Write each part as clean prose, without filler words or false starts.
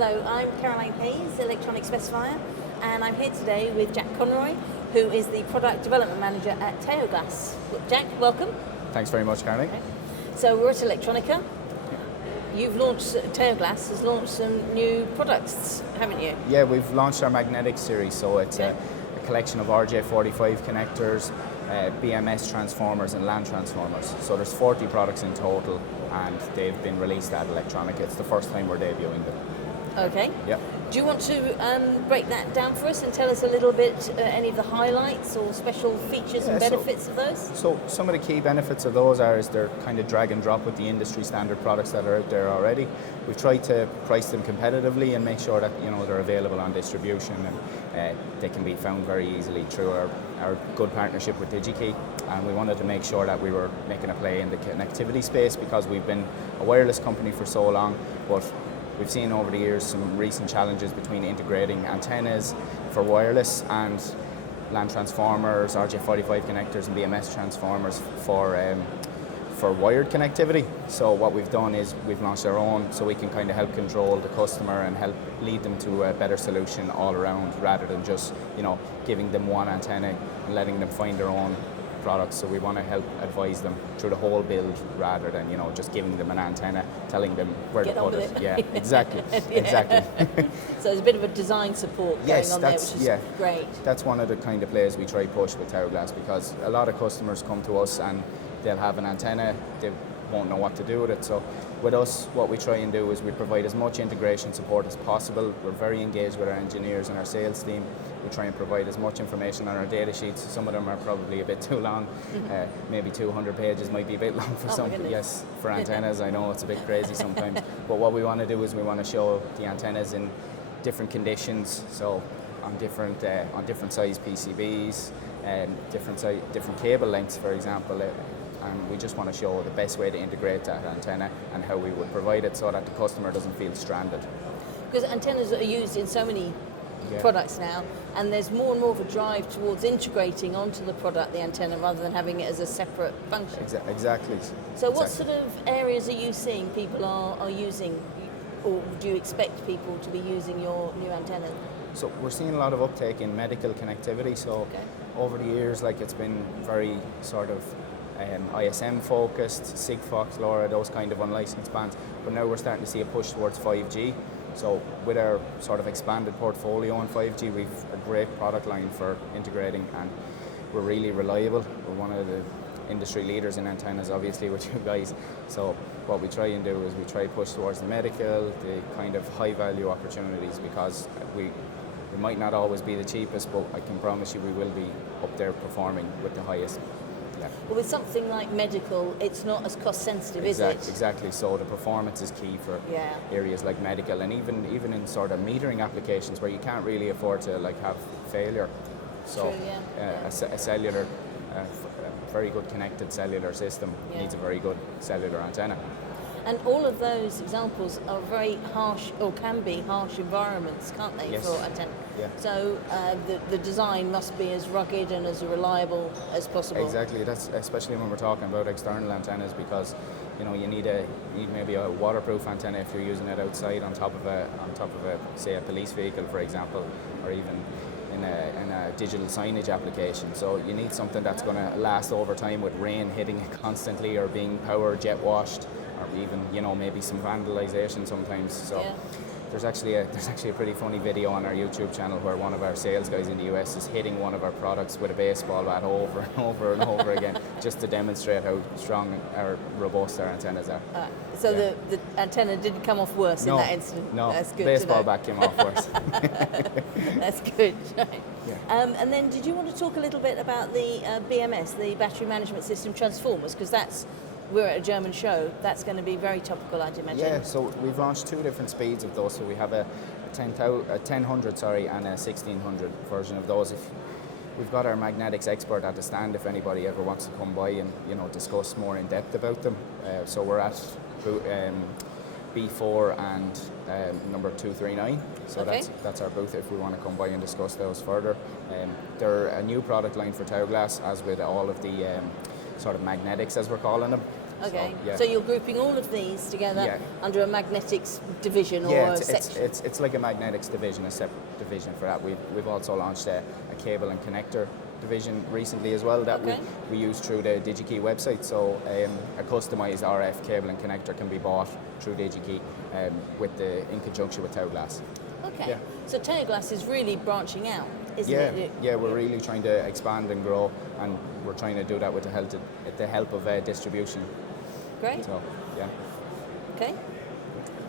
Hello, I'm Caroline Hayes, Electronic Specifier, and I'm here today with Jack Conroy, who is the Product Development Manager at Taoglas. Jack, welcome. Thanks very much, Caroline. Okay. So we're at Electronica. You've launched, Taoglas has launched some new products, haven't you? Yeah, we've launched our magnetic series, so it's a collection of RJ45 connectors, BMS transformers and LAN transformers. So there's 40 products in total, and they've been released at Electronica. It's the first time we're debuting them. Okay. Yeah. Do you want to break that down for us and tell us a little bit, any of the highlights or special features and benefits of those? So some of the key benefits of those is they're kind of drag and drop with the industry standard products that are out there already. We've tried to price them competitively and make sure that they're available on distribution, and they can be found very easily through our good partnership with Digi-Key. And we wanted to make sure that we were making a play in the connectivity space because we've been a wireless company for so long, but we've seen over the years some recent challenges between integrating antennas for wireless and LAN transformers, RJ45 connectors and BMS transformers for wired connectivity. So what we've done is we've launched our own, so we can kind of help control the customer and help lead them to a better solution all around, rather than just giving them one antenna and letting them find their own products. So we want to help advise them through the whole build rather than just giving them an antenna, telling them where to put it. Yeah, exactly. Exactly. So there's a bit of a design support going on there, which is great. That's one of the kind of plays we try push with Taoglas, because a lot of customers come to us and they'll have an antenna, they won't know what to do with it. So with us, what we try and do is we provide as much integration support as possible. We're very engaged with our engineers and our sales team. We try and provide as much information on our data sheets. Some of them are probably a bit too long. Maybe 200 pages might be a bit long for some. Yes, for antennas, I know it's a bit crazy sometimes. But what we want to do is we want to show the antennas in different conditions. So on different size PCBs and different cable lengths, for example. And we just want to show the best way to integrate that antenna and how we would provide it so that the customer doesn't feel stranded. Because antennas are used in so many products now, and there's more and more of a drive towards integrating onto the product the antenna rather than having it as a separate function. Exactly. So what sort of areas are you seeing people are using, or do you expect people to be using your new antenna? So we're seeing a lot of uptake in medical connectivity. So over the years, it's been very sort of ISM focused, Sigfox, LoRa, those kind of unlicensed bands. But now we're starting to see a push towards 5G. So with our sort of expanded portfolio on 5G, we've a great product line for integrating, and we're really reliable. We're one of the industry leaders in antennas, obviously, with you guys. So what we try and do is we try to push towards the medical, the kind of high value opportunities, because we might not always be the cheapest, but I can promise you we will be up there performing with the highest. Yeah. Well, with something like medical, it's not as cost sensitive, is it? Exactly. So the performance is key for areas like medical, and even in sort of metering applications where you can't really afford to have failure. So a cellular, very good connected cellular system needs a very good cellular antenna. And all of those examples are very harsh, or can be harsh environments, can't they, for antenna? Yeah. So the design must be as rugged and as reliable as possible. Exactly. That's especially when we're talking about external antennas, because you need maybe a waterproof antenna if you're using it outside on top of a say a police vehicle, for example, or even in a digital signage application. So you need something that's going to last over time with rain hitting it constantly, or being power jet washed, or even maybe some vandalization sometimes. So there's actually a pretty funny video on our YouTube channel where one of our sales guys in the US is hitting one of our products with a baseball bat over and over and over again, just to demonstrate how strong or robust our antennas are. So the antenna didn't come off worse in that incident? No, that's good. Baseball bat came off worse. That's good. And then did you want to talk a little bit about the BMS, the battery management system transformers, because we're at a German show, that's going to be very topical, I'd imagine. Yeah, so we've launched two different speeds of those. So we have a 1000 and a 1600 version of those. We've got our magnetics expert at the stand if anybody ever wants to come by and discuss more in depth about them. So we're at B4 and number 239. So that's our booth if we want to come by and discuss those further. They're a new product line for Taoglas, as with all of the sort of magnetics, as we're calling them. Okay. So, yeah. So you're grouping all of these together Yeah. under a magnetics division or Yeah, a it's, section? it's like a magnetics division, a separate division for that. We've also launched a cable and connector division recently as well that Okay. we use through the Digi-Key website. So a customized RF cable and connector can be bought through Digi-Key in conjunction with Taoglas. Okay. Yeah. So Taoglas is really branching out, isn't Yeah, it? yeah, we're really trying to expand and grow, and we're trying to do that with the help of distribution. Great. So, yeah. Okay.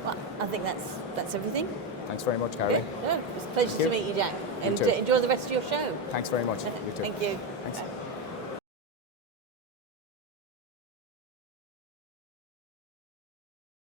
Well, I think that's everything. Thanks very much, Carrie. Yeah. No, it was a pleasure to you. meet you, Jack. And too. enjoy the rest of your show. Than's very much. You too. Thank you. Thanks.